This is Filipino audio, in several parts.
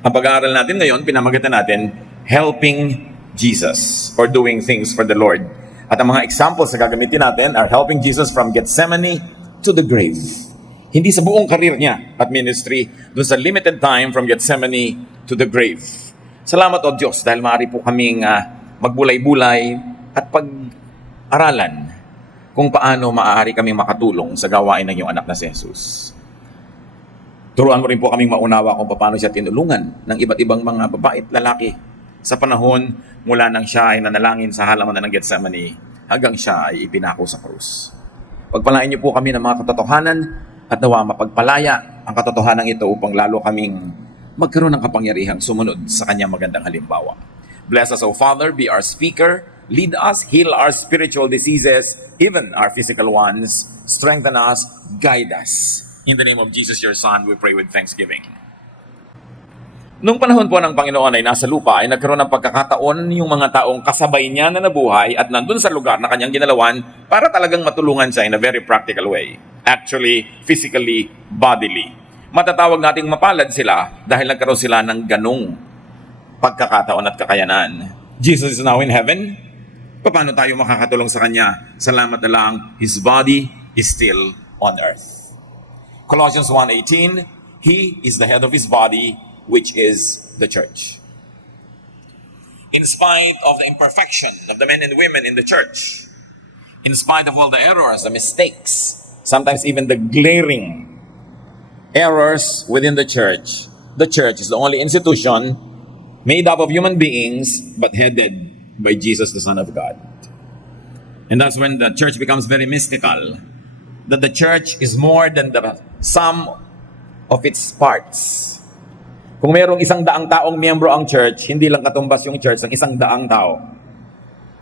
Ang pag-aaral natin ngayon, pinamagatan natin, helping Jesus or doing things for the Lord. At ang mga examples na gagamitin natin are helping Jesus from Gethsemane to the grave. Hindi sa buong karir niya at ministry, dun sa limited time from Gethsemane to the grave. Salamat o Diyos dahil maaari po kaming magbulay-bulay at pag-aralan kung paano maaari kaming makatulong sa gawain ng iyong anak na si Jesus. Turuan mo rin po kaming maunawa kung paano siya tinulungan ng iba't ibang mga babae at lalaki sa panahon mula nang siya ay nanalangin sa halaman ng Gethsemane hanggang siya ay ipinako sa krus. Pagpalain niyo po kami ng mga katotohanan at nawa mapagpalaya ang katotohanan ito upang lalo kaming magkaroon ng kapangyarihang sumunod sa kanyang magandang halimbawa. Bless us, O Father, be our speaker, lead us, heal our spiritual diseases, even our physical ones, strengthen us, guide us. In the name of Jesus, your Son, we pray with thanksgiving. Nung panahon po ng Panginoon ay nasa lupa, ay nagkaroon ng pagkakataon yung mga taong kasabay niya na nabuhay at nandun sa lugar na kanyang ginalawan para talagang matulungan siya in a very practical way. Actually, physically, bodily. Matatawag nating mapalad sila dahil nagkaroon sila ng ganong pagkakataon at kakayanan. Jesus is now in heaven. Paano tayo makakatulong sa Kanya? Salamat na lang, His body is still on earth. Colossians 1:18, He is the head of His body, which is the church. In spite of the imperfection of the men and women in the church, in spite of all the errors, the mistakes, sometimes even the glaring errors within the church is the only institution made up of human beings but headed by Jesus, the Son of God. And that's when the church becomes very mystical, that the church is more than the sum of its parts. Kung mayroong 100 taong miyembro ang church, hindi lang katumbas yung church ng 100 tao.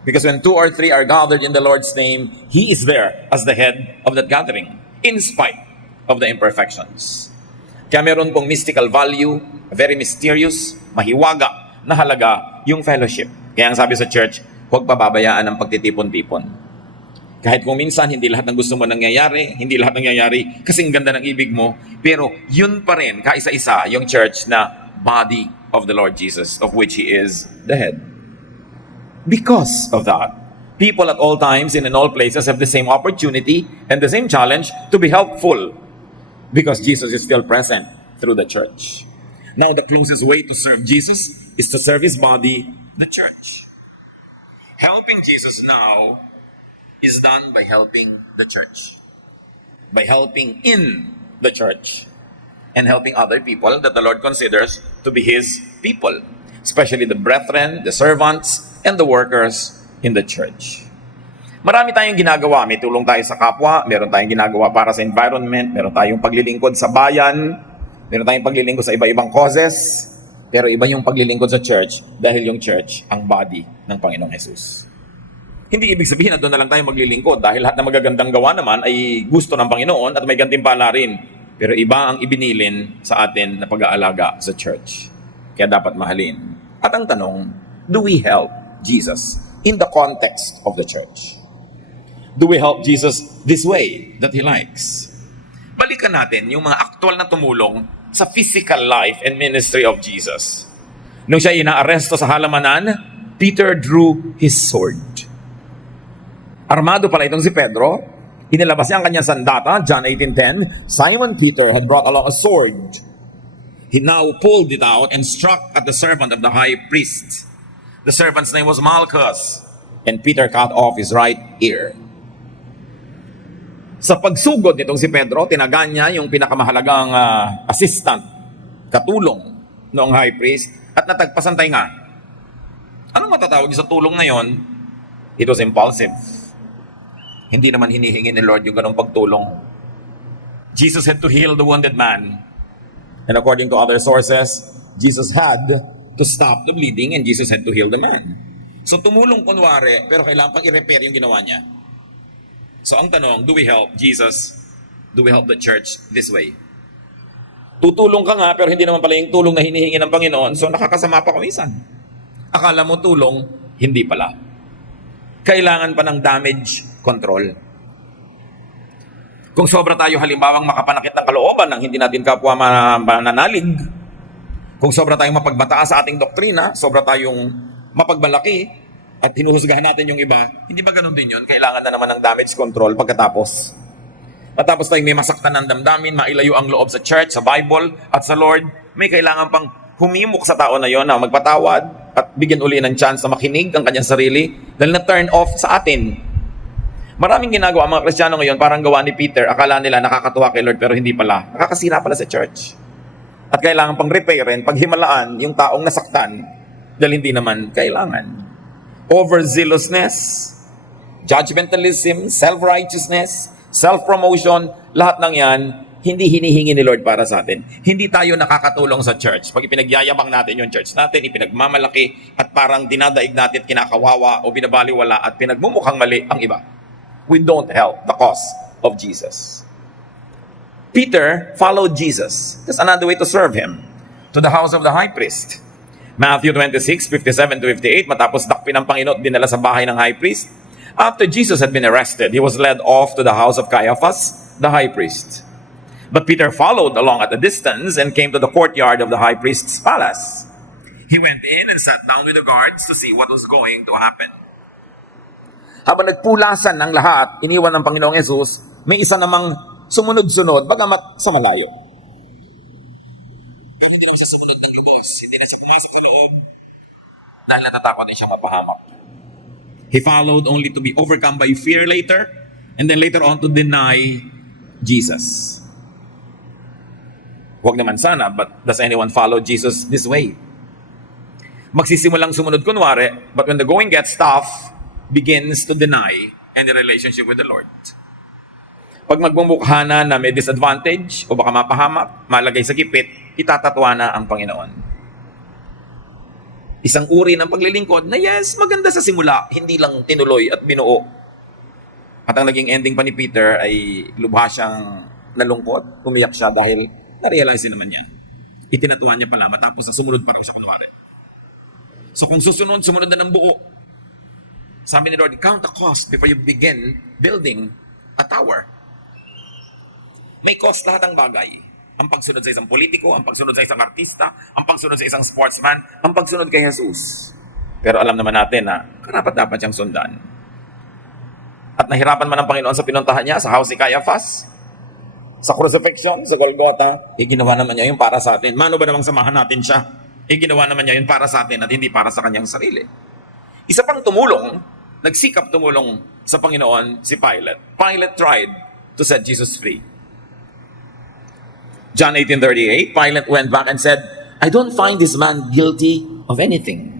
Because when 2 or 3 are gathered in the Lord's name, He is there as the head of that gathering, in spite of the imperfections. Kaya meron pong mystical value, very mysterious, mahiwaga na halaga yung fellowship. Kaya ang sabi sa church, huwag pababayaan ang pagtitipon-tipon. Kahit kung minsan hindi lahat ng gusto mo nangyayari, hindi lahat nangyayari kasing ganda ng ibig mo, pero yun pa rin, kaisa-isa, yung church na body of the Lord Jesus, of which He is the head. Because of that, people at all times and in all places have the same opportunity and the same challenge to be helpful because Jesus is still present through the church. Now, the closest way to serve Jesus is to serve His body, the church. Helping Jesus now is done by helping the church, by helping in the church, and helping other people that the Lord considers to be His people, especially the brethren, the servants, and the workers in the church. Marami tayong ginagawa. May tulong tayo sa kapwa, meron tayong ginagawa para sa environment, meron tayong paglilingkod sa bayan, meron tayong paglilingkod sa iba-ibang causes, pero iba yung paglilingkod sa church dahil yung church ang body ng Panginoong Jesus. Hindi ibig sabihin na doon na lang tayo maglilingkod dahil lahat ng magagandang gawa naman ay gusto ng Panginoon at may gantimpala rin. Pero iba ang ibinilin sa atin na pag-aalaga sa church. Kaya dapat mahalin. At ang tanong, do we help Jesus in the context of the church? Do we help Jesus this way that He likes? Balikan natin yung mga aktual na tumulong sa physical life and ministry of Jesus. Nung siya inaaresto sa halamanan, Peter drew his sword. Armado pala itong si Pedro. Inilabas niya ang kanyang sandata, John 18:10. Simon Peter had brought along a sword. He now pulled it out and struck at the servant of the high priest. The servant's name was Malchus, and Peter cut off his right ear. Sa pagsugod nitong si Pedro, tinagan niya yung pinakamahalagang assistant, katulong noong high priest, at natagpasan tayo nga. Anong matatawag sa tulong na yon? It was impulsive. Hindi naman hinihingi ni Lord yung ganong pagtulong. Jesus had to heal the wounded man. And according to other sources, Jesus had to stop the bleeding and Jesus had to heal the man. So tumulong kunwari, pero kailangan pang i-repair yung ginawa niya. So ang tanong, do we help Jesus? Do we help the church this way? Tutulong ka nga, pero hindi naman pala yung tulong na hinihingi ng Panginoon, so nakakasama pa kumisan. Akala mo tulong, hindi pala. Kailangan pa ng damage control. Kung sobra tayo halimbawang makapanakit ng kalooban ng hindi natin kapwa mananalig, Kung sobra tayong mapagbataas sa ating doktrina, sobra tayong mapagmalaki, at hinuhusgahan natin yung iba, hindi ba ganun din yun? Kailangan na naman ng damage control pagkatapos. Matapos tayong may masaktan ng damdamin, mailayo ang loob sa church, sa Bible, at sa Lord, may kailangan pang humimok sa tao na yon na magpatawad at bigyan uli ng chance na makinig ang kanyang sarili dahil na-turn off sa atin. Maraming ginagawa ang mga Kristiyano ngayon, parang gawa ni Peter, akala nila nakakatuwa kay Lord pero hindi pala. Nakakasira pala sa church. At kailangan pang repairin, paghimalaan yung taong nasaktan dahil hindi naman kailangan. Overzealousness, judgmentalism, self-righteousness, self-promotion, lahat ng yan, hindi hinihingi ni Lord para sa atin. Hindi tayo nakakatulong sa church. Pag ipinagyayabang natin yung church natin, ipinagmamalaki, at parang dinadaig natin, kinakawawa o binabaliwala at pinagmumukhang mali ang iba. We don't help the cause of Jesus. Peter followed Jesus. That's another way to serve him. To the house of the high priest. Matthew 26:57-58, matapos dakpin ng Panginoon at dinala sa bahay ng high priest. After Jesus had been arrested, he was led off to the house of Caiaphas, the high priest. But Peter followed along at a distance and came to the courtyard of the high priest's palace. He went in and sat down with the guards to see what was going to happen. Habang nagpulasan ng lahat, iniwan ng Panginoong Yesus, may isa namang sumunod-sunod, bagamat sa malayo. Pero hindi naman siya sumunod ng lubos. Hindi na siya pumasok sa loob dahil natatakot na siyang mapahamak. He followed only to be overcome by fear later and then later on to deny Jesus. Huwag naman sana, but does anyone follow Jesus this way? Magsisimulang sumunod kunwari, but when the going gets tough, begins to deny any relationship with the Lord. Pag magmumukha na may disadvantage o baka mapahamak, malagay sa gipit, itatatwa na ang Panginoon. Isang uri ng paglilingkod na yes, maganda sa simula, hindi lang tinuloy at binuo. At ang naging ending pa ni Peter ay lubha siyang nalungkot, umiyak siya dahil na-realize naman niya. Itinatuwa niya pala matapos na sumunod pa raw siya kunwari. So kung sumunod na ng buo, sabi ni Lord, count the cost before you begin building a tower. May cost lahat ng bagay. Ang pagsunod sa isang politiko, ang pagsunod sa isang artista, ang pagsunod sa isang sportsman, ang pagsunod kay Jesus. Pero alam naman natin na karapat-dapat siyang sundan. At nahirapan man ang Panginoon sa pinuntahan niya sa house ni Caiaphas, sa crucifixion, sa Golgotha, ginawa naman niya yun para sa atin. Mano ba namang samahan natin siya? Ginawa naman niya yun para sa atin at hindi para sa kanyang sarili. Isa pang tumulong, nagsikap tumulong sa Panginoon si Pilate. Pilate tried to set Jesus free. John 18:38, Pilate went back and said, I don't find this man guilty of anything.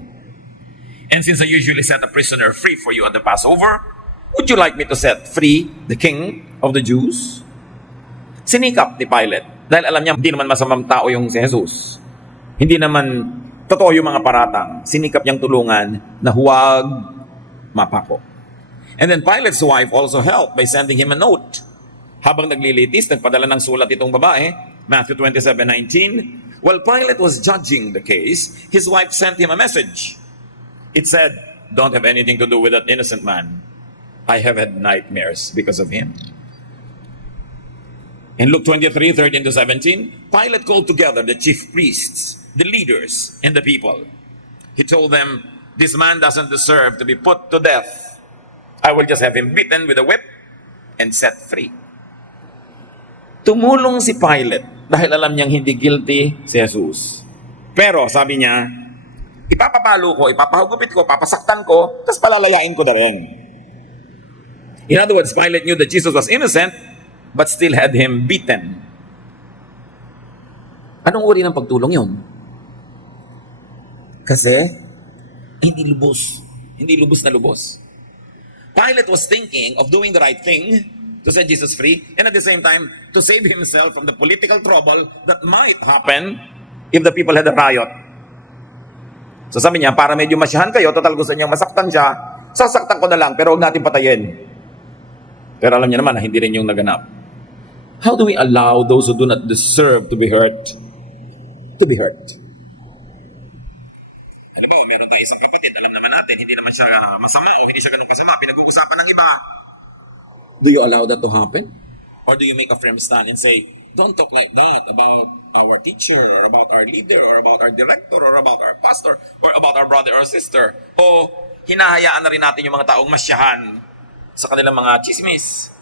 And since I usually set a prisoner free for you at the Passover, would you like me to set free the king of the Jews? Sinikap ni Pilate dahil alam niya hindi naman masamang tao yung si Jesus. Hindi naman totoo yung mga paratang. Sinikap niyang tulungan na huwag mapako. And then Pilate's wife also helped by sending him a note. Habang naglilitis, nagpadala ng sulat itong babae, Matthew 27:19. While Pilate was judging the case, his wife sent him a message. It said, don't have anything to do with that innocent man. I have had nightmares because of him. In Luke 23:13-17, Pilate called together the chief priests, the leaders, and the people. He told them, this man doesn't deserve to be put to death. I will just have him beaten with a whip and set free. Tumulong si Pilate dahil alam niyang hindi guilty si Jesus. Pero sabi niya, ipapapalo ko, ipapahugupit ko, papasaktan ko, tapos palalayain ko na rin. In other words, Pilate knew that Jesus was innocent, but still had him beaten. Anong uri ng pagtulong yun? Kasi, hindi lubos na lubos. Pilate was thinking of doing the right thing to set Jesus free, and at the same time, to save himself from the political trouble that might happen if the people had a riot. So sabi niya, para medyo masyahan kayo, total gusto niya masaktan siya, sasaktan ko na lang, pero huwag natin patayin. Pero alam niya naman na hindi rin yung naganap. How do we allow those who do not deserve to be hurt to be hurt? Alam mo, meron tayo isang kapatid, alam naman natin, hindi naman siya masama o hindi siya ganun kasama, pinag-uusapan ng iba. Do you allow that to happen? Or do you make a firm stand and say, Don't talk like that about our teacher or about our leader or about our director or about our pastor or about our brother or sister. O hinahayaan na rin natin yung mga taong masyahan sa kanilang mga chismis.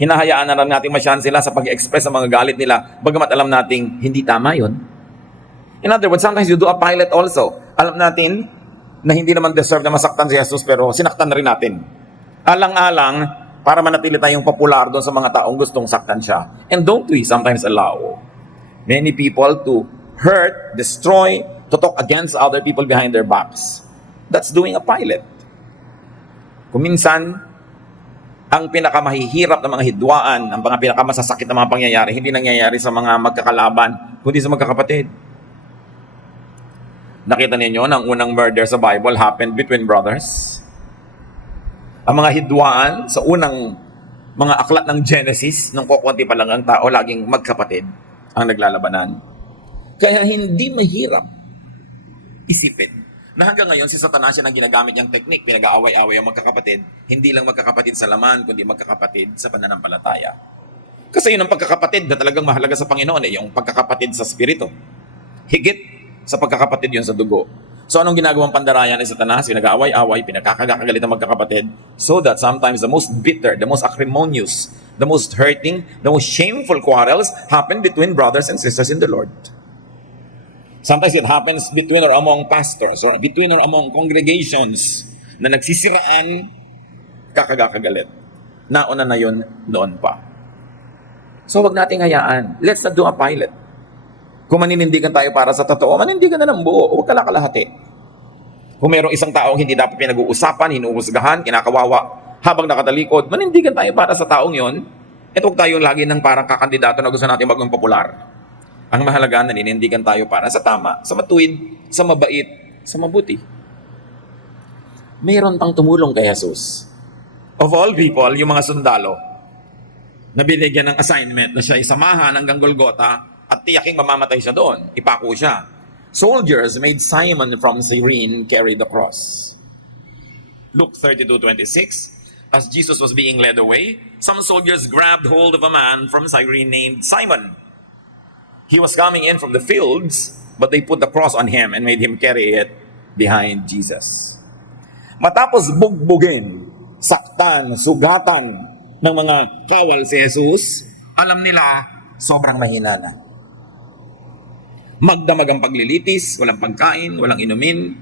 Hinahayaan na rin natin masyahan sila sa pag-express ng mga galit nila, bagamat alam nating hindi tama yun. In other words, sometimes you do a pilot also. Alam natin na hindi naman deserve na masaktan si Jesus, pero sinaktan na rin natin. Alang-alang, para manatili tayong popular doon sa mga taong gustong saktan siya. And don't we sometimes allow many people to hurt, destroy, to talk against other people behind their backs? That's doing a pilot. Kung minsan, ang pinakamahihirap na mga hidwaan, ang pinakamasasakit na mga pangyayari, hindi nangyayari sa mga magkakalaban, kundi sa magkakapatid. Nakita ninyo, ang unang murder sa Bible happened between brothers. Ang mga hidwaan sa unang mga aklat ng Genesis, nung kukunti pa lang ang tao, laging magkapatid ang naglalabanan. Kaya hindi mahirap isipin na hanggang ngayon si Satanas yan ang ginagamit niyang teknik, pinag-aaway-away ang magkakapatid, hindi lang magkakapatid sa laman, kundi magkakapatid sa pananampalataya. Kasi yun ang pagkakapatid na talagang mahalaga sa Panginoon, yung pagkakapatid sa Espiritu. Higit sa pagkakapatid yun sa dugo. So anong ginagawang pandarayan ni Satanas? Pinag-aaway-away, pinagkakagalit ang magkakapatid, so that sometimes the most bitter, the most acrimonious, the most hurting, the most shameful quarrels happen between brothers and sisters in the Lord. Sometimes it happens between or among pastors or between or among congregations na nagsisiraan, kakagagalit. Nauna na yun noon pa. So wag nating hayaan. Let's not do a pilot. Kung maninindigan tayo para sa totoo, manindigan na ng buo. Huwag kalakalahati. Kung mayroong isang taong hindi dapat pinag-uusapan, hinuhusgahan, kinakawawa, habang nakatalikod, manindigan tayo para sa taong yon. At huwag tayo lagi ng parang kakandidato na gusto natin maging popular. Ang mahalaga, naninindigan tayo para sa tama, sa matuwid, sa mabait, sa mabuti. Mayroon pang tumulong kay Jesus. Of all people, yung mga sundalo, na binigyan ng assignment na siya isamahan hanggang Golgotha, at tiyaking mamamatay siya doon. Ipako siya. Soldiers made Simon from Cyrene carry the cross. Luke 32:26. As Jesus was being led away, some soldiers grabbed hold of a man from Cyrene named Simon. He was coming in from the fields, but they put the cross on him and made him carry it behind Jesus. Matapos bugbugin, saktan, sugatan ng mga kawal si Jesus, alam nila sobrang mahina na. Magdamag ang paglilitis, walang pagkain, walang inumin,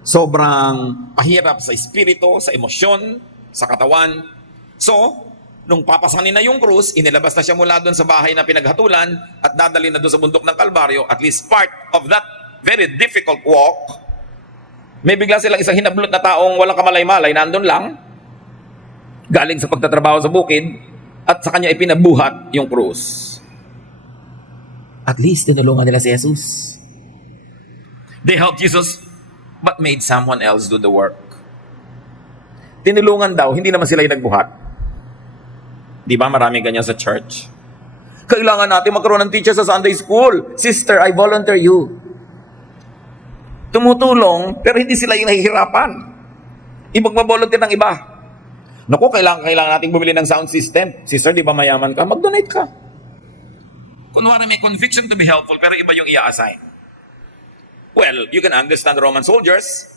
sobrang pahirap sa espiritu, sa emosyon, sa katawan. So, nung papasanin na yung krus, inilabas na siya mula doon sa bahay na pinaghatulan at dadalhin na doon sa bundok ng Kalbaryo, at least part of that very difficult walk, may bigla silang isang hinablot na taong walang kamalay-malay, nandun lang, galing sa pagtatrabaho sa bukid, at sa kanya ipinabuhat yung krus. At least tinulungan nila si Jesus. They helped Jesus, but made someone else do the work. Tinulungan daw, hindi naman sila yung nagbuhat. Di ba maraming ganyan sa church? Kailangan natin magkaroon ng teacher sa Sunday school. Sister, I volunteer you. Tumutulong, pero hindi sila yung nahihirapan. Ibang-volunteer ng iba. Naku, kailangan natin bumili ng sound system. Sister, di ba mayaman ka? Mag-donate ka. Kunwari may conviction to be helpful, pero iba yung i-assign. Well, you can understand the Roman soldiers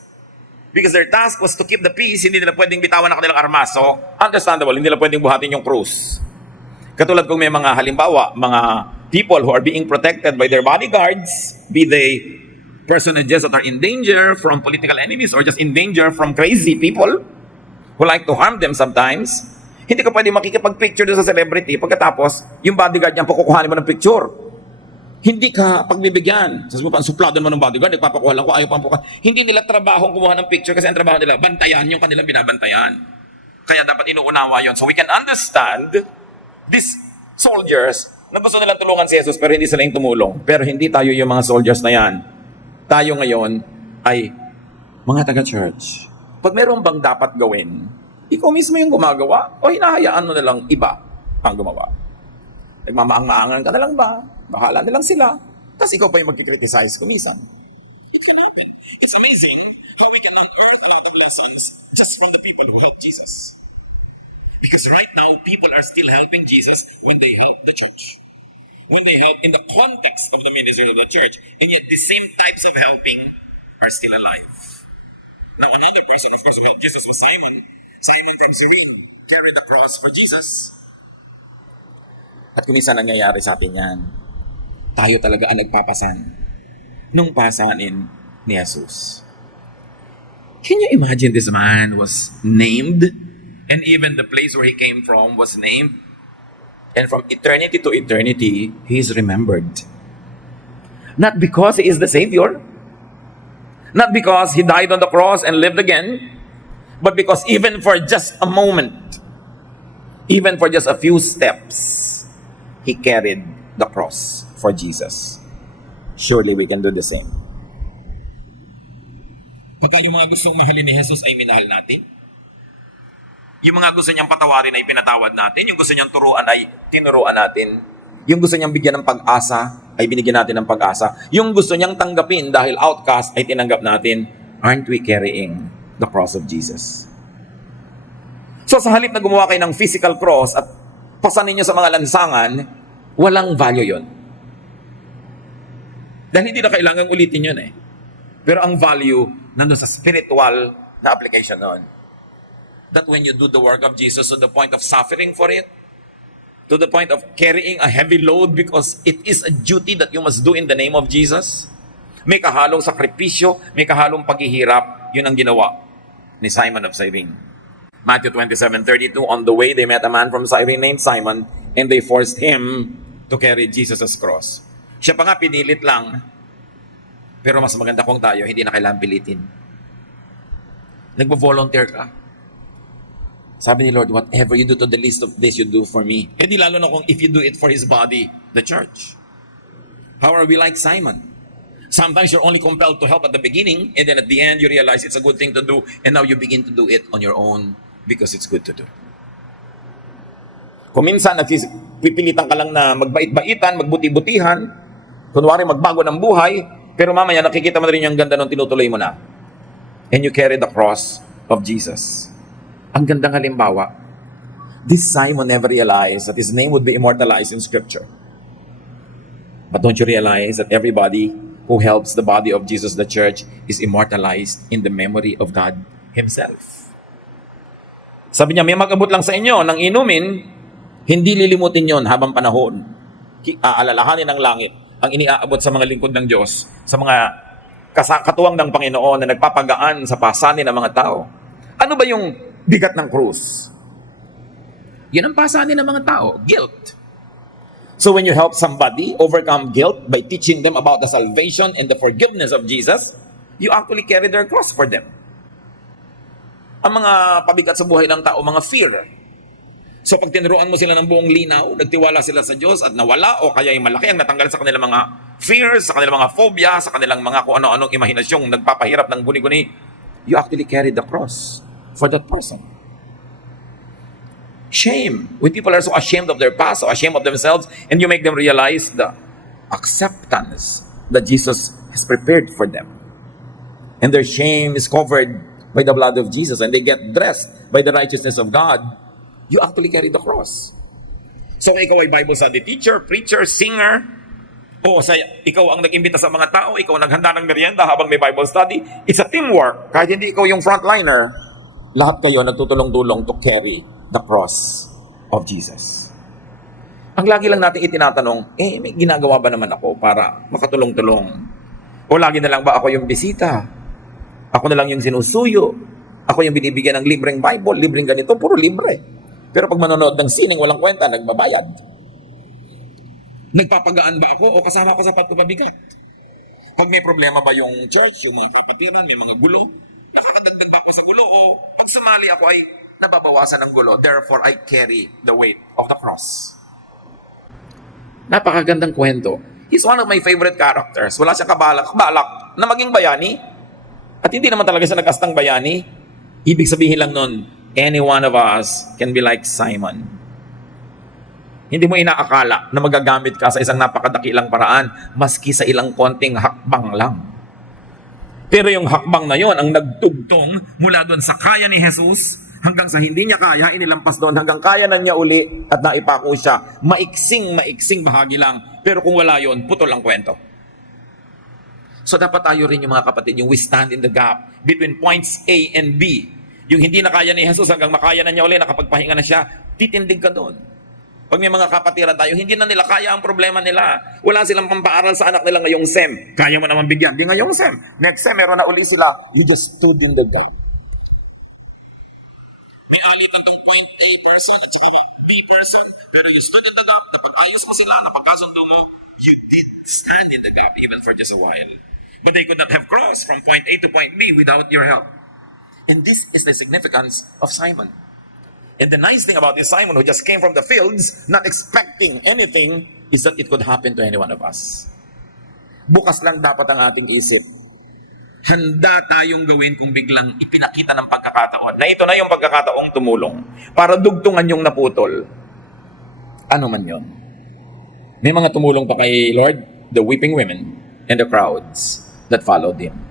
because their task was to keep the peace. Hindi nila pwedeng bitawan ang kanilang armas. So, understandable, hindi nila pwedeng buhatin yung krus. Katulad kung may mga halimbawa, mga people who are being protected by their bodyguards, be they personages that are in danger from political enemies or just in danger from crazy people who like to harm them sometimes, hindi ka pwede makikipag-picture doon sa celebrity pagkatapos yung bodyguard niya pakukuhanin mo ng picture. Hindi ka pagbibigyan. Sabi mo pa, ang suplado mo ng bodyguard, nagpapakuha lang ko, ayaw pang pukuha. Hindi nila trabahong kumuha ng picture kasi ang trabaho nila, bantayan yung kanilang binabantayan. Kaya dapat inuunawa yon. So we can understand these soldiers na gusto nilang tulungan si Jesus pero hindi sila yung tumulong. Pero hindi tayo yung mga soldiers na yan. Tayo ngayon ay mga taga-church. Pag meron bang dapat gawin, ikaw mismo yung gumagawa o hinahayaan mo na lang iba ang gumawa? Nagmamaang-maangan ka na lang ba? Bahala na lang sila. Tapos ikaw pa yung magkikriticize kumisan. It can happen. It's amazing how we can unearth a lot of lessons just from the people who helped Jesus. Because right now, people are still helping Jesus when they help the church. when they help in the context of the ministry of the church, and yet the same types of helping are still alive. Now, another person, of course, who helped Jesus was Simon. Simon from Cyrene carried the cross for Jesus. At kung minsan nangyayari sa atin yan, tayo talaga ang nagpapasan nung pasanin ni Jesus. Can you imagine this man was named, and even the place where he came from was named, and from eternity to eternity, he is remembered. Not because he is the Savior, not because he died on the cross and lived again, but because even for just a moment, even for just a few steps, he carried the cross for Jesus. Surely we can do the same. Pagka yung mga gustong mahalin ni Jesus ay minahal natin, yung mga gusto niyang patawarin ay pinatawad natin, yung gusto niyang turuan ay tinuruan natin, yung gusto niyang bigyan ng pag-asa ay binigyan natin ng pag-asa, yung gusto niyang tanggapin dahil outcast ay tinanggap natin. Aren't we carrying the cross of Jesus? So sa halip na gumawa kayo ng physical cross at pasanin niyo sa mga lansangan, walang value yon. Dahil hindi na kailangan ulitin yun eh. Pero ang value nandun sa spiritual na application noon. That when you do the work of Jesus to the point of suffering for it, to the point of carrying a heavy load because it is a duty that you must do in the name of Jesus, may kahalong sakripisyo, may kahalong paghihirap, yun ang ginawa ni Simon of Cyrene. Matthew 27:32, on the way they met a man from Cyrene named Simon, and they forced him to carry Jesus' cross. Siya pa nga pinilit lang, pero mas maganda kung tayo, hindi na kailangan pilitin. Nagbo-volunteer ka. Sabi ni Lord, whatever you do to the least of this, you do for me. Eh di lalo na kung if you do it for His body, the church. How are we like Simon? Sometimes you're only compelled to help at the beginning, and then at the end, you realize it's a good thing to do, and now you begin to do it on your own because it's good to do. Kung minsan, pipilitan ka lang na magbait-baitan, magbuti-butihan, kunwari magbago ng buhay, pero mamaya nakikita mo rin yung ganda nung tinutuloy mo na. And you carry the cross of Jesus. Ang gandang halimbawa, this Simon never realized that his name would be immortalized in Scripture. But don't you realize that everybody who helps the body of Jesus, the church, is immortalized in the memory of God Himself? Sabi niya, may mag-abot lang sa inyo ng inumin, hindi lilimutin yon habang panahon. Aalalahanin ng langit ang iniaabot sa mga lingkod ng Diyos, sa mga katuwang ng Panginoon na nagpapagaan sa pasanin ng mga tao. Ano ba yung bigat ng krus? Yan ang pasanin ng mga tao, guilt. So when you help somebody overcome guilt by teaching them about the salvation and the forgiveness of Jesus, you actually carry their cross for them. Ang mga pabigat sa buhay ng tao, mga fear. So pag tinuruan mo sila ng buong linaw, nagtiwala sila sa Diyos at nawala o kaya yung malaki ang natanggal sa kanilang mga fears, sa kanilang mga phobia, sa kanilang mga kung ano-anong imahinasyong nagpapahirap ng guni-guni, you actually carry the cross for that person. Shame. When people are so ashamed of their past, so ashamed of themselves, and you make them realize the acceptance that Jesus has prepared for them. And their shame is covered by the blood of Jesus, and they get dressed by the righteousness of God, you actually carry the cross. So kung ikaw ay Bible study teacher, preacher, singer, o ikaw ang nag-imbita sa mga tao, ikaw ang naghanda ng merienda habang may Bible study, it's a teamwork. Kahit hindi ikaw yung frontliner, lahat kayo nagtutulong-tulong to carry the cross of Jesus. Ang lagi lang natin itinatanong, may ginagawa ba naman ako para makatulong-tulong? O lagi na lang ba ako yung bisita? Ako na lang yung sinusuyo? Ako yung binibigyan ng libreng Bible, libreng ganito, puro libre. Pero pag manonood ng sining, walang kwenta, nagbabayad. Nagpapagaan ba ako o kasama ko sa pagpapabigat? Pag may problema ba yung church, yung mga kapatiran, may mga gulo, nakakadagdag ba ako sa gulo o pag sumali ako ay nababawasan ng gulo, therefore I carry the weight of the cross. Napakagandang kwento. He's one of my favorite characters. Wala siyang kabalak na maging bayani. At hindi naman talaga siya nag-astang bayani. Ibig sabihin lang nun, any one of us can be like Simon. Hindi mo inaakala na magagamit ka sa isang napakadakilang paraan maski sa ilang konting hakbang lang. Pero yung hakbang na yon ang nagtugtong mula doon sa kaya ni Jesus hanggang sa hindi niya kaya, inilampas doon hanggang kaya na niya uli at naipako siya. Maiksing bahagi lang. Pero kung wala yon, putol ang kwento. So dapat tayo rin yung mga kapatid, yung we stand in the gap between points A and B. Yung hindi na kaya ni Jesus hanggang makaya na niya ulit, nakapagpahinga na siya, titindig ka doon. Pag may mga kapatiran tayo, hindi na nila kaya ang problema nila. Wala silang pampaaral sa anak nila ngayong SEM. Kaya mo naman bigyan. Di ngayong SEM. Next SEM, meron na uli sila. You just stood in the gap. May alit ng point A person at saka B person. Pero you stood in the gap. Napag-ayos mo sila, napagkasundo mo, you did stand in the gap even for just a while. But they could not have crossed from point A to point B without your help. And this is the significance of Simon. And the nice thing about this Simon who just came from the fields, not expecting anything, is that it could happen to any one of us. Bukas lang dapat ang ating isip. Handa tayong gawin kung biglang ipinakita ng pagkakataon na ito na yung pagkakataong tumulong para dugtungan yung naputol. Ano man yon. May mga tumulong pa kay Lord, the weeping women and the crowds that followed him.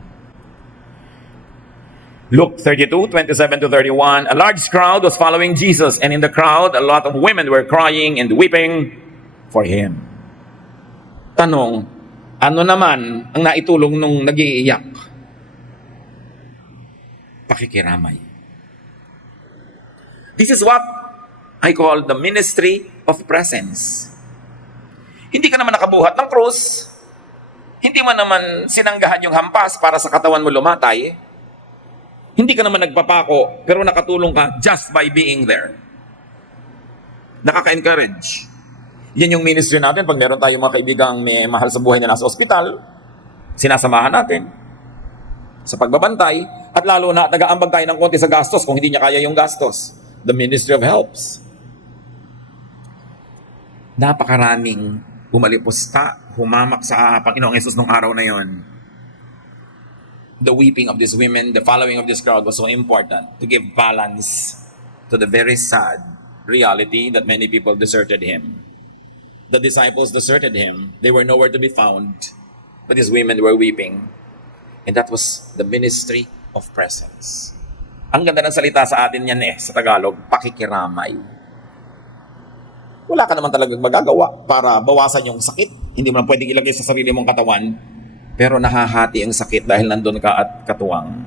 Luke 32, 27 to 31, a large crowd was following Jesus, and in the crowd, a lot of women were crying and weeping for him. Tanong, ano naman ang naitulong nung nag-iiyak? Pakikiramay. This is what I call the ministry of presence. Hindi ka naman nakabuhat ng krus, hindi mo naman sinanggahan yung hampas para sa katawan mo lumatay, hindi ka naman nagpapako, pero nakatulong ka just by being there. Nakaka-encourage. Yan yung ministry natin. Pag meron tayong mga kaibigang may mahal sa buhay na nasa ospital, sinasamahan natin sa pagbabantay, at lalo na nag-aambag tayo ng konti sa gastos kung hindi niya kaya yung gastos. The ministry of helps. Napakaraming umalipusta, humamak sa Panginoong Yesus nung araw na yon. The weeping of these women, the following of this crowd was so important to give balance to the very sad reality that many people deserted him. The disciples deserted him. They were nowhere to be found. But these women were weeping. And that was the ministry of presence. Ang ganda ng salita sa atin yan sa Tagalog, pakikiramay. Wala ka naman talagang magagawa para bawasan yung sakit. Hindi mo na pwedeng ilagay sa sarili mong katawan. Pero nahahati ang sakit dahil nandun ka at katuwang.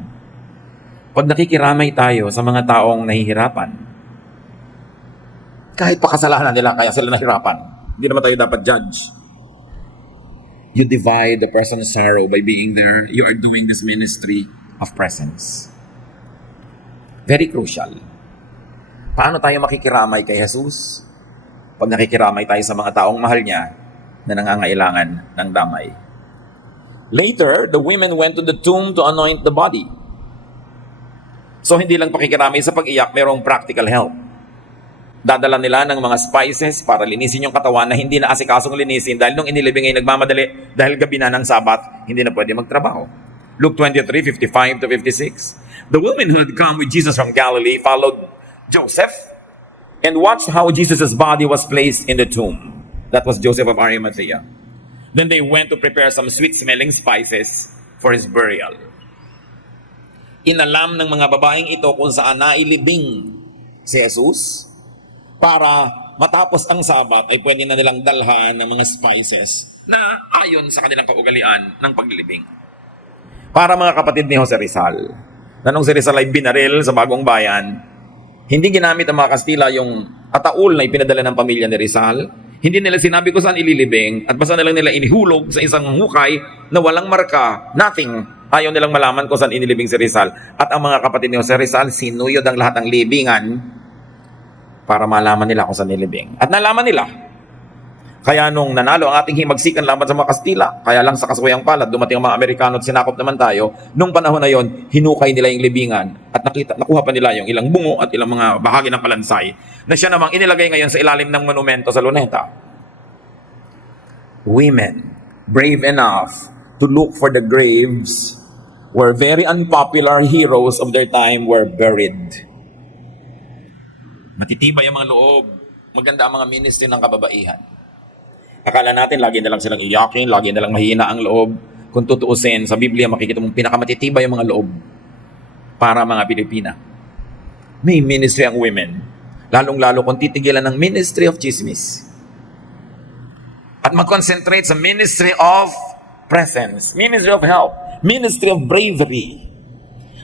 Pag nakikiramay tayo sa mga taong nahihirapan, kahit pa kasalanan nila kaya sila nahirapan, hindi naman tayo dapat judge. You divide the person's sorrow by being there. You are doing this ministry of presence. Very crucial. Paano tayo makikiramay kay Jesus? Pag nakikiramay tayo sa mga taong mahal niya na nangangailangan ng damay. Later, the women went to the tomb to anoint the body. So hindi lang pakikiramay sa pag-iyak, mayroong practical help. Dadala nila ng mga spices para linisin yung katawan na hindi na asikasong linisin dahil nung inilibing ay nagmamadali dahil gabi na ng Sabat, hindi na pwede magtrabaho. Luke 23, 55 to 56. The women who had come with Jesus from Galilee followed Joseph and watched how Jesus' body was placed in the tomb. That was Joseph of Arimathea. Then they went to prepare some sweet-smelling spices for his burial. Inalam ng mga babaeng ito kung saan nailibing si Jesus para matapos ang Sabat ay pwede na nilang dalhan ng mga spices na ayon sa kanilang kaugalian ng paglilibing. Para mga kapatid ni Jose Rizal, na nung si Rizal ay binaril sa Bagong Bayan, hindi ginamit ng mga Kastila yung ataul na ipinadala ng pamilya ni Rizal. Hindi nila sinabi kung saan ililibing at basta nilang nila inihulog sa isang hukay na walang marka, nothing. Ayaw nilang malaman kung saan inilibing si Rizal. At ang mga kapatid ni Jose Rizal, sinuyod ang lahat ng libingan para malaman nila kung saan nilibing. At nalaman nila. Kaya nung nanalo ang ating himagsikan laban sa mga Kastila, kaya lang sa kasuyang palad, dumating ang mga Amerikano at sinakop naman tayo, nung panahon na yon, hinukay nila yung libingan at nakuha pa nila yung ilang bungo at ilang mga bahagi ng kalansay na siya namang inilagay ngayon sa ilalim ng monumento sa Luneta. Women, brave enough to look for the graves where very unpopular heroes of their time were buried. Matitibay ang mga loob. Maganda ang mga ministry ng kababaihan. Akala natin lagi na lang silang iyakin, lagi na lang mahina ang loob. Kung tutuusin, sa Biblia makikita mong pinakamatitibay ang mga loob para mga Pilipina. May ministry ang women. Lalong-lalo kung titigilan ng ministry of chismis. At mag-concentrate sa ministry of presence, ministry of help, ministry of bravery.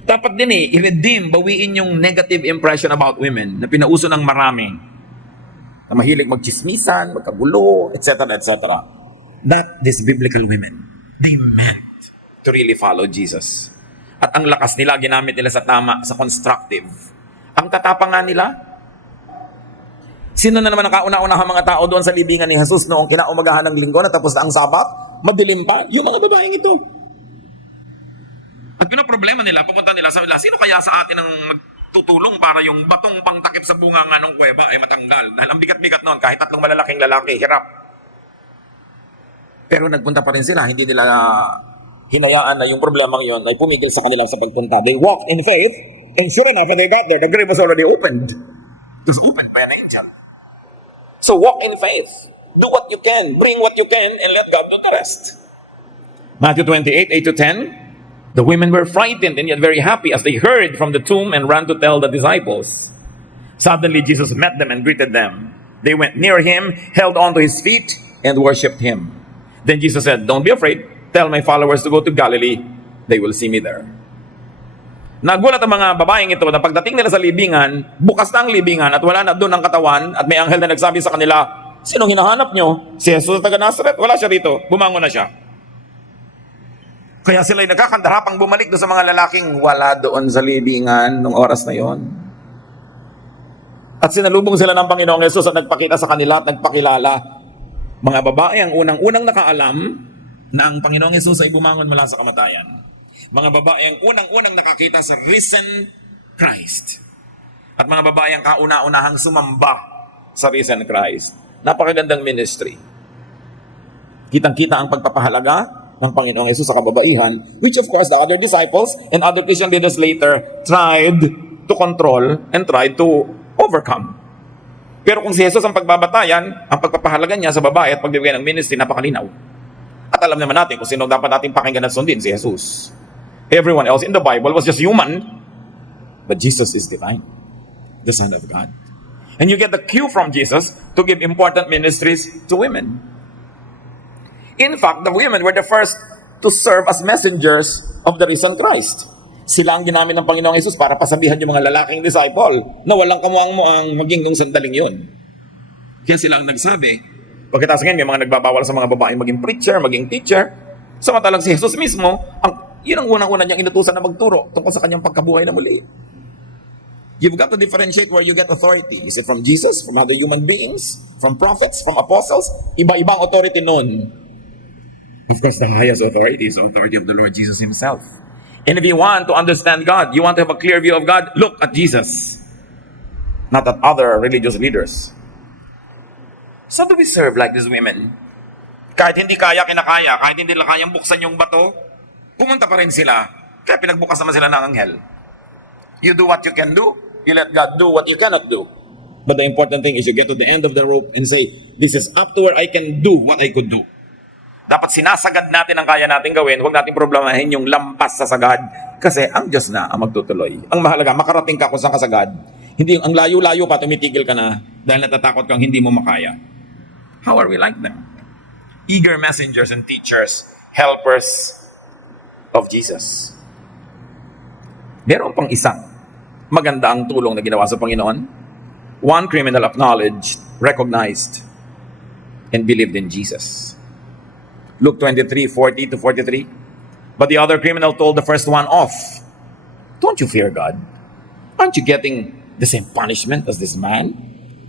Dapat din i-redeem, bawiin yung negative impression about women na pinauso ng marami. Na mahilig magchismisan, magkagulo, etc., etc. That these biblical women, they meant to really follow Jesus. At ang lakas nila, ginamit nila sa tama, sa constructive. Ang tatapang nga nila, sino na naman nakauna-unahang mga tao doon sa libingan ni Jesus noong kinaumagahan ng linggo na tapos na ang Sabat? Madilim pa, yung mga babaeng ito. At pinoproblema nila, pupunta nila, sabi nila, sino kaya sa atin ang magtutulong para yung batong pangtakip sa bunga nga ng kuweba ay matanggal? Dahil ang bigat-bigat noon, kahit 3 malalaking lalaki, hirap. Pero nagpunta pa rin sila, hindi nila hinayaan na yung problemang yon ay pumigil sa kanila sa pagpunta. They walked in faith, and sure enough, when they got there, the grave was already opened. It was opened by an angel. So walk in faith. Do what you can. Bring what you can and let God do the rest. Matthew 28, 8-10. The women were frightened and yet very happy as they heard from the tomb and ran to tell the disciples. Suddenly Jesus met them and greeted them. They went near him, held on to his feet, and worshipped him. Then Jesus said, "Don't be afraid. Tell my followers to go to Galilee. They will see me there." Nagulat ang mga babaeng ito na pagdating nila sa libingan, bukas na ang libingan at wala na doon ang katawan at may anghel na nagsabi sa kanila, "Sinong hinahanap nyo? Si Jesus taga Nazareth? Wala siya rito. Bumangon na siya." Kaya sila'y nagkakandarapang bumalik doon sa mga lalaking wala doon sa libingan nung oras na yon. At sinalubong sila ng Panginoong Jesus at nagpakita sa kanila at nagpakilala. Mga babae ang unang-unang nakaalam na ang Panginoong Jesus ay bumangon mula sa kamatayan. Mga babae ang unang-unang nakakita sa risen Christ. At mga babae ang kauna-unahang sumamba sa risen Christ. Napakagandang ministry. Kitang-kita ang pagpapahalaga ng Panginoong Jesus sa kababaihan, which of course the other disciples and other Christian leaders later tried to control and tried to overcome. Pero kung si Jesus ang pagbabatayan, ang pagpapahalaga niya sa babae at pagbibigay ng ministry, napakalinaw. At alam naman natin kung sino dapat natin pakinggan at sundin, si Jesus. Everyone else in the Bible was just human, but Jesus is divine, the Son of God. And you get the cue from Jesus to give important ministries to women. In fact, the women were the first to serve as messengers of the risen Christ. Sila ang ginamit ng Panginoong Jesus para pasabihan yung mga lalaking disciple na walang kamuang-muang maging nung sandaling yun. Kaya sila ang nagsabi. Pagkatapos ngayon, may mga nagbabawal sa mga babaeng maging preacher, maging teacher. Samantalang si Jesus mismo, yun ang unang-una niyang inutusan na magturo tungkol sa kanyang pagkabuhay na muli. You've got to differentiate where you get authority. Is it from Jesus, from other human beings, from prophets, from apostles? Iba-ibang authority nun. Of course, the highest authority is the authority of the Lord Jesus himself. And if you want to understand God, you want to have a clear view of God, look at Jesus, not at other religious leaders. So do we serve like these women? Kahit hindi kinakaya, kahit hindi nila kayang buksan yung bato, pumunta pa rin sila. Kaya pinagbukas naman sila ng anghel. You do what you can do, you let God do what you cannot do. But the important thing is you get to the end of the rope and say, this is up to where I can do what I could do. Dapat sinasagad natin ang kaya natin gawin, huwag natin problemahin yung lampas sa sagad. Kasi ang Diyos na ang magtutuloy. Ang mahalaga, makarating ka kung saan ka sagad. Hindi ang layo-layo pa, tumitigil ka na dahil natatakot kang hindi mo makaya. How are we like them? Eager messengers and teachers, helpers of Jesus. Meron pang isang maganda ang tulong na ginawa sa Panginoon. One criminal acknowledged, recognized, and believed in Jesus. Luke 23:40-43. But the other criminal told the first one off, "Don't you fear God? Aren't you getting the same punishment as this man?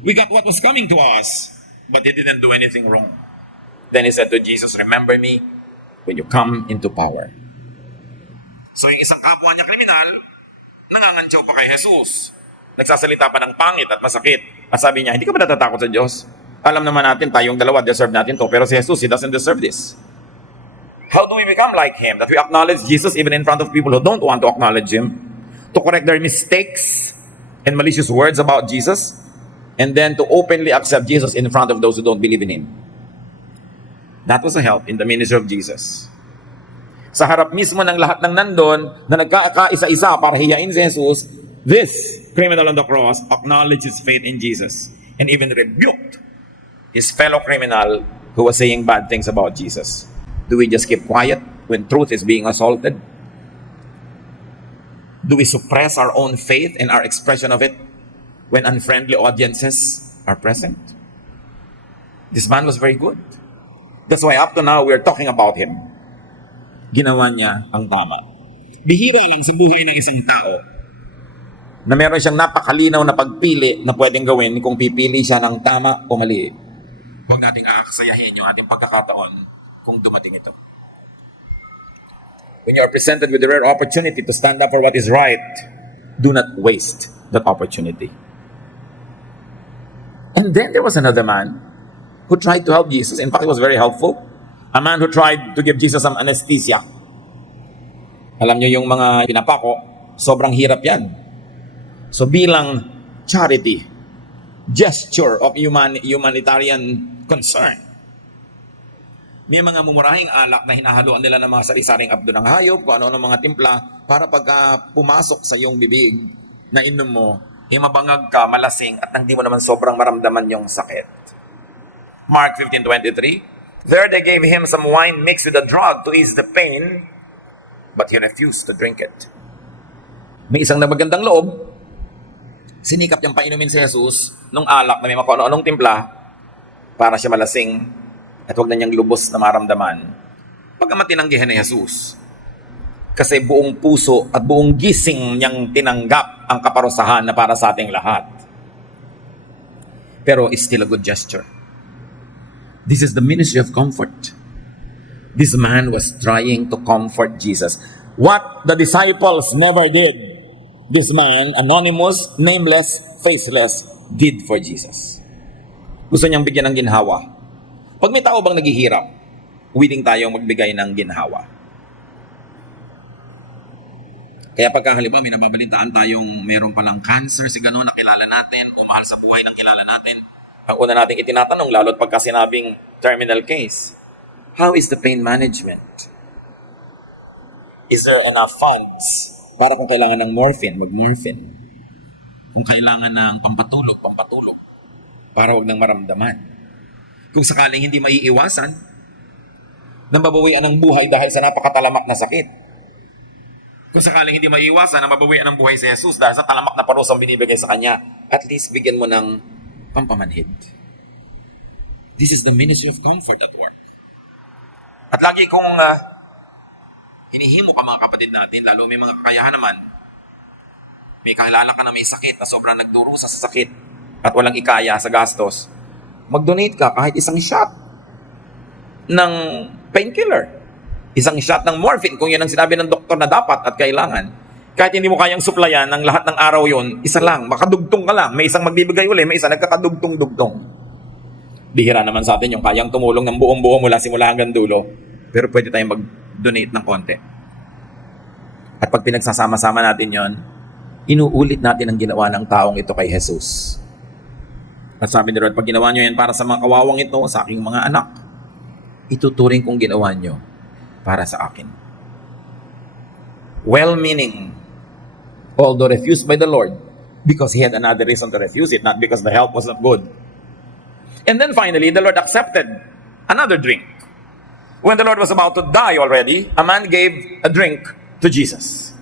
We got what was coming to us, but he didn't do anything wrong." Then he said to Jesus, "Remember me when you come into power." So yung isang kapwa niya kriminal, nangangantsaw pa kay Jesus. Nagsasalita pa ng pangit at masakit. At sabi niya, hindi ka ba natatakot sa Diyos? Alam naman natin, tayong dalawa, deserve natin to. Pero si Jesus, he doesn't deserve this. How do we become like him? That we acknowledge Jesus even in front of people who don't want to acknowledge him, to correct their mistakes and malicious words about Jesus, and then to openly accept Jesus in front of those who don't believe in him. That was a help in the ministry of Jesus. Sa harap mismo ng lahat ng nandun, na nagkakaisa-isa para hiyain si Jesus, this criminal on the cross acknowledged his faith in Jesus and even rebuked his fellow criminal who was saying bad things about Jesus? Do we just keep quiet when truth is being assaulted? Do we suppress our own faith and our expression of it when unfriendly audiences are present? This man was very good. That's why up to now, we're talking about him. Ginawa niya ang tama. Bihira lang sa buhay ng isang tao na meron siyang napakalinaw na pagpili na pwedeng gawin kung pipili siya ng tama o mali. Huwag nating aaksayahin yung ating pagkakataon kung dumating ito. When you are presented with the rare opportunity to stand up for what is right, do not waste that opportunity. And then there was another man who tried to help Jesus. In fact, it was very helpful. A man who tried to give Jesus some anesthesia. Alam niyo yung mga pinapako, sobrang hirap yan. So bilang charity, gesture of humanitarian concern, may mga mumurahing alak na hinahaluan nila ng mga sari-saring abdo ng hayop, kung ano-ano mga timpla, para pagka pumasok sa iyong bibig na inom mo, mabangag ka, malasing, at hindi mo naman sobrang maramdaman yung sakit. Mark 15:23, there they gave him some wine mixed with a drug to ease the pain, but he refused to drink it. May isang nagmagandang loob, sinikap niyang painumin si Jesus nung alak na may mga ano-anong timpla para siya malasing at huwag na niyang lubos na maramdaman. Pagkamat tinanggihan ni Jesus, kasi buong puso at buong gising niyang tinanggap ang kaparusahan na para sa ating lahat. Pero it's still a good gesture. This is the ministry of comfort. This man was trying to comfort Jesus. What the disciples never did, this man, anonymous, nameless, faceless, did for Jesus. Gusto niyang bigyan ng ginhawa. Pag may tao bang naghihirap, willing tayong magbigay ng ginhawa. Kaya pagka halimbawa may nababalitaan tayong mayroon palang cancer, si gano'n nakilala natin, o mahal sa buhay ng kilala natin, ang una nating itinatanong, lalo't pagka sinabing terminal case, how is the pain management? Is there enough funds para kung kailangan ng morphine, mag-morphine? Kung kailangan ng pampatulog, para wag nang maramdaman. Kung sakaling hindi maiiwasan, na mabawian ng buhay dahil sa napakatalamak na sakit. Kung sakaling hindi maiiwasan na mabawian ng buhay si Jesus dahil sa talamak na parusang binibigay sa kanya, at least bigyan mo ng pampamanhid. This is the ministry of comfort at work. At lagi kong hinihimo ka mga kapatid natin, lalo may mga kakayahan naman, may kakilala ka na may sakit na sobrang nagdurusa sa sakit at walang ikaya sa gastos, mag-donate ka kahit isang shot ng painkiller, isang shot ng morphine, kung yan ang sinabi ng doktor na dapat at kailangan. Kahit hindi mo kayang suplayan ng lahat ng araw yon, isa lang, makadugtong ka lang. May isang magbibigay uli, may isang nagkakadugtong-dugtong. Bihira naman sa atin yung kayang tumulong ng buong-buo mula simula hanggang dulo. Pero pwede tayong mag-donate ng konti. At pag pinagsasama-sama natin yon, inuulit natin ang ginawa ng taong ito kay Jesus. At sabi ni Lord, pag ginawa nyo yan para sa mga kawawang ito, sa aking mga anak, ituturing kong ginawa nyo para sa akin. Well-meaning, although refused by the Lord, because he had another reason to refuse it, not because the help was not good. And then finally, the Lord accepted another drink. When the Lord was about to die already, a man gave a drink to Jesus.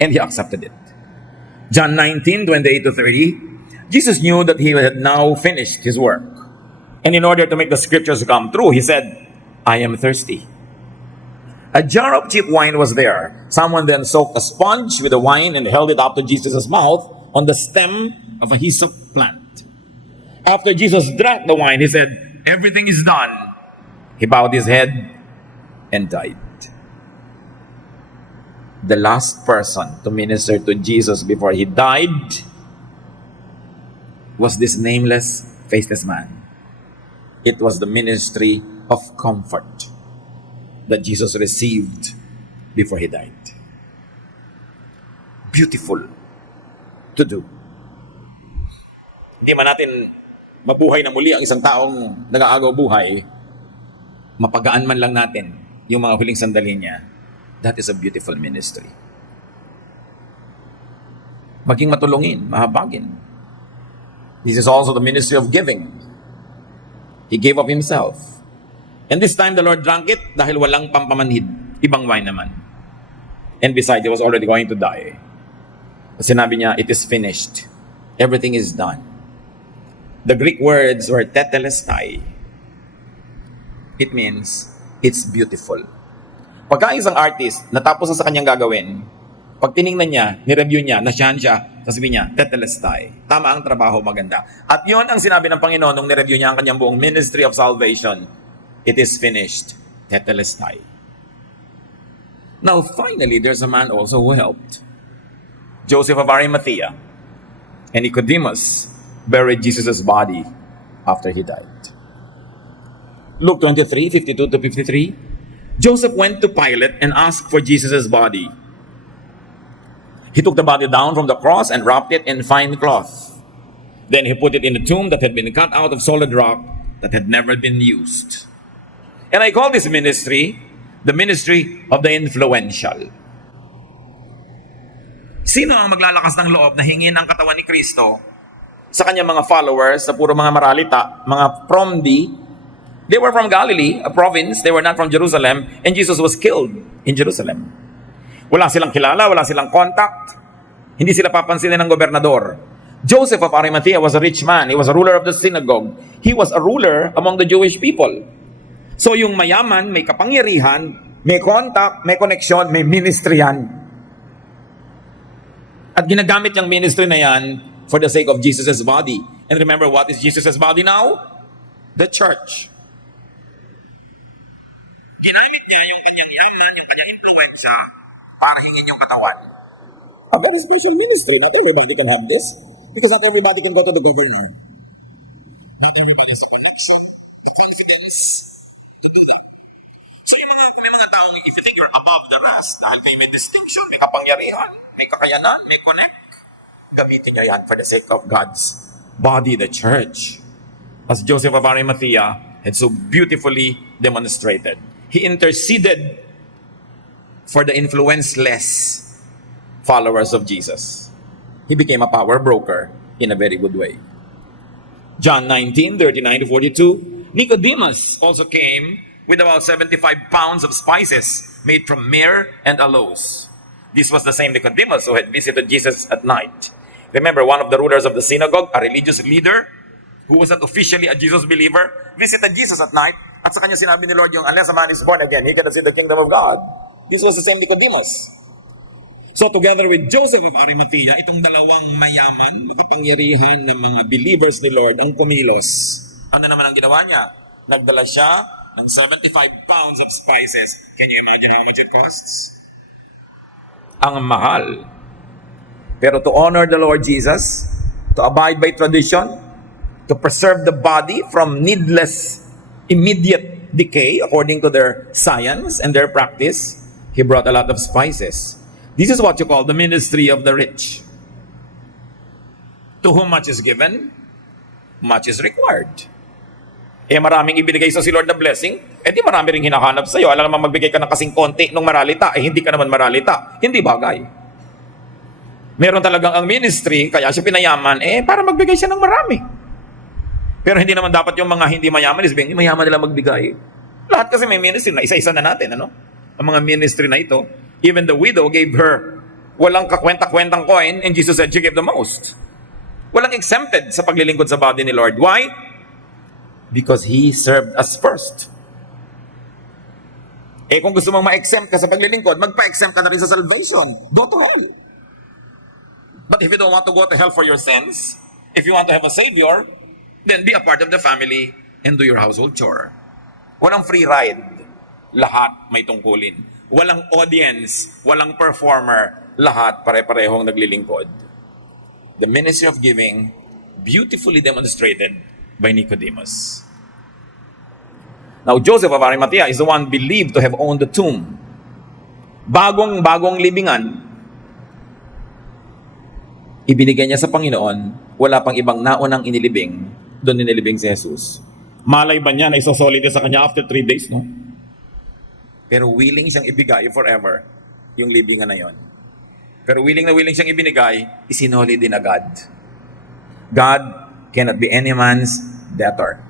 And he accepted it. John 19:28-30, Jesus knew that he had now finished his work. And in order to make the scriptures come true, he said, I am thirsty. A jar of cheap wine was there. Someone then soaked a sponge with the wine and held it up to Jesus' mouth on the stem of a hyssop plant. After Jesus drank the wine, he said, everything is done. He bowed his head and died. The last person to minister to Jesus before he died was this nameless, faceless man. It was the ministry of comfort that Jesus received before he died. Beautiful to do. Hindi man natin mabuhay na muli ang isang taong nag-aagaw buhay, mapagaan man lang natin yung mga huling sandali niya. That is a beautiful ministry. Maging matulungin, mahabagin. This is also the ministry of giving. He gave up himself. And this time the Lord drank it dahil walang pampamanhid. Ibang wine naman. And besides, he was already going to die. Sinabi niya, it is finished. Everything is done. The Greek words were tetelestai. It means, it's beautiful. Pagka isang artist, natapos na sa kanyang gagawin, pag tiningnan niya, nireview niya, nasyahan siya, sasabihin niya, tetelestai. Tama ang trabaho, maganda. At yon ang sinabi ng Panginoon nung nireview niya ang kanyang buong ministry of salvation. It is finished. Tetelestai. Now, finally, there's a man also who helped. Joseph of Arimathea and Nicodemus buried Jesus' body after he died. Luke 23, 52 to 53. Joseph went to Pilate and asked for Jesus' body. He took the body down from the cross and wrapped it in fine cloth. Then he put it in a tomb that had been cut out of solid rock that had never been used. And I call this ministry the ministry of the influential. Sino ang maglalakas ng loob na hingin ang katawan ni Kristo sa kanyang mga followers, sa puro mga maralita, mga promdi? They were from Galilee, a province. They were not from Jerusalem. And Jesus was killed in Jerusalem. Wala silang kilala, wala silang contact. Hindi sila papansinin ng gobernador. Joseph of Arimathea was a rich man. He was a ruler of the synagogue. He was a ruler among the Jewish people. So yung mayaman, may kapangyarihan, may contact, may connection, may ministry yan. At ginagamit yung ministry na yan for the sake of Jesus' body. And remember, what is Jesus' body now? The church. Ginamit niya yung kanyang yaman, yung kanyang influensya para hingin yung katawan. A very special ministry. Not everybody can have this. Because not everybody can go to the governor. Not everybody has a connection, a confidence to do that. So yung may mga taong, if you think you're above the rest, dahil kayo may distinction, may kapangyarihan, may kakayanan, may connect, gamitin niyo yan for the sake of God's body, the church. As Joseph of Arimathea had so beautifully demonstrated. He interceded for the influenceless followers of Jesus. He became a power broker in a very good way. John 19, 39 to 42. Nicodemus also came with about 75 pounds of spices made from myrrh and aloes. This was the same Nicodemus who had visited Jesus at night. Remember, one of the rulers of the synagogue, a religious leader, who was not officially a Jesus believer, visited Jesus at night, at sa kanya sinabi ni Lord yung, unless a man is born again, he cannot see the kingdom of God. This was the same Nicodemus. So together with Joseph of Arimathea, itong dalawang mayaman, makapangyarihan ng mga believers ni Lord ang kumilos. Ano naman ang ginawa niya? Nagdala siya ng 75 pounds of spices. Can you imagine how much it costs? Ang mahal. Pero to honor the Lord Jesus, to abide by tradition, to preserve the body from needless, immediate decay according to their science and their practice, he brought a lot of spices. This is what you call the ministry of the rich. To whom much is given, much is required. Maraming ibinigay sa si Lord na blessing, di marami rin hinahanap sa'yo. Alam naman magbigay ka ng kasing konti nung maralita, hindi ka naman maralita. Hindi bagay. Meron talagang ang ministry, kaya siya pinayaman, para magbigay siya ng marami. Pero hindi naman dapat yung mga hindi mayaman, mayaman nila magbigay. Lahat kasi may ministry na, isa-isa na natin, ano? Ang mga ministry na ito, even the widow gave her walang kakwenta-kwentang coin, and Jesus said she gave the most. Walang exempted sa paglilingkod sa body ni Lord. Why? Because He served us first. Kung gusto mong ma-exempt ka sa paglilingkod, magpa-exempt ka na rin sa salvation. Go to hell. But if you don't want to go to hell for your sins, if you want to have a Savior, then be a part of the family and do your household chore. Walang free ride. Lahat may tungkulin. Walang audience, walang performer. Lahat pare-parehong naglilingkod. The ministry of giving, beautifully demonstrated by Nicodemus. Now, Joseph of Arimathea is the one believed to have owned the tomb. Bagong libingan. Ibinigay niya sa Panginoon, wala pang ibang naunang inilibing, doon inilibing si Jesus. Malay ba niya na isosolid sa kanya after 3 days, no? Pero willing siyang ibigay forever yung libingan na yon. Pero willing na willing siyang ibinigay, isinoli din agad. God cannot be any man's debtor.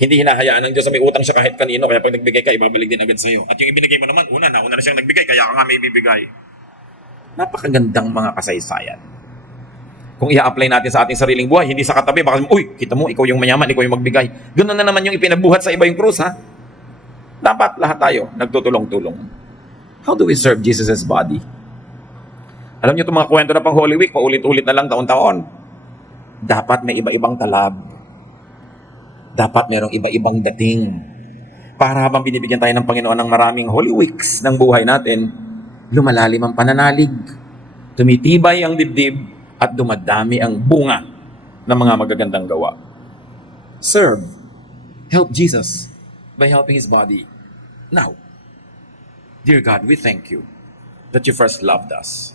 Hindi hinahayaan ng Diyos na may utang siya kahit kanino, kaya pag nagbigay ka, ibabalik din agad sa'yo. At yung ibinigay mo naman, nauna na siyang nagbigay, kaya ka nga may ibibigay. Napakagandang mga kasaysayan. Kung i-apply natin sa ating sariling buhay, hindi sa katabi, baka, uy, kita mo, ikaw yung mayaman, ikaw yung magbigay. Ganun na naman yung ipinabuhat sa iba yung krus, ha? Dapat lahat tayo nagtutulong-tulong. How do we serve Jesus' body? Alam niyo itong mga kwento na pang Holy Week, paulit-ulit na lang taon-taon. Dapat may iba-ibang talab. Dapat merong iba-ibang dating. Para habang binibigyan tayo ng Panginoon ng maraming Holy Weeks ng buhay natin, lumalalim ang pananalig, tumitibay ang dibdib, at dumadami ang bunga ng mga magagandang gawa. Serve. Help Jesus by helping His body. Now, dear God, we thank you that you first loved us.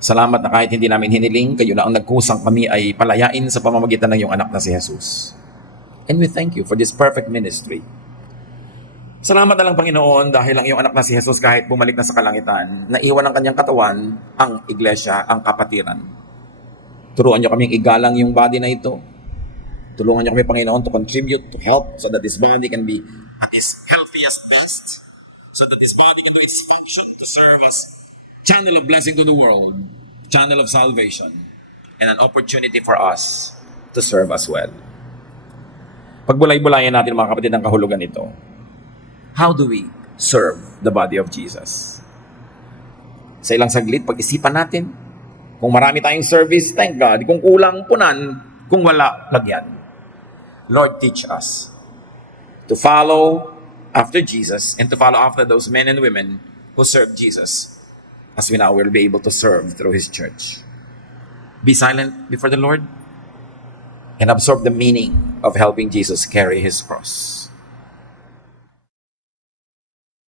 Salamat na kahit hindi namin hiniling, kayo na ang nagkusang kami ay palayain sa pamamagitan ng iyong anak na si Jesus. And we thank you for this perfect ministry. Salamat na lang, Panginoon, dahil ang iyong anak na si Jesus kahit bumalik na sa kalangitan, naiwan ang kanyang katawan, ang iglesia, ang kapatiran. Turuan niyo kaming igalang yung body na ito. Tulungan niyo kami, Panginoon, to contribute, to help, so that this body can be at its healthiest best. So that this body can do its function to serve us channel of blessing to the world, channel of salvation, and an opportunity for us to serve as well. Pagbulay-bulayan natin mga kapatid ng kahulugan ito. How do we serve the body of Jesus? Sa ilang saglit, pag-isipan natin. Kung marami tayong service, thank God. Kung kulang, punan. Kung wala, lagyan. Lord, teach us to follow after Jesus and to follow after those men and women who serve Jesus, as we now will be able to serve through His church. Be silent before the Lord and absorb the meaning of helping Jesus carry His cross.